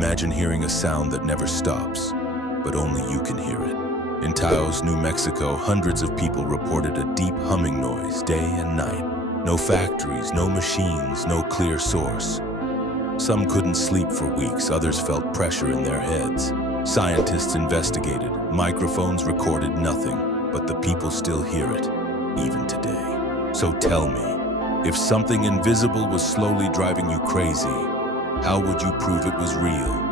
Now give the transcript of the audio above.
Imagine hearing a sound that never stops, but only you can hear it. In Taos, New Mexico, hundreds of people reported a deep humming noise day and night. No factories, no machines, no clear source. Some couldn't sleep for weeks, others felt pressure in their heads. Scientists investigated, microphones recorded nothing, but the people still hear it, even today. So tell me, if something invisible was slowly driving you crazy, how would you prove it was real?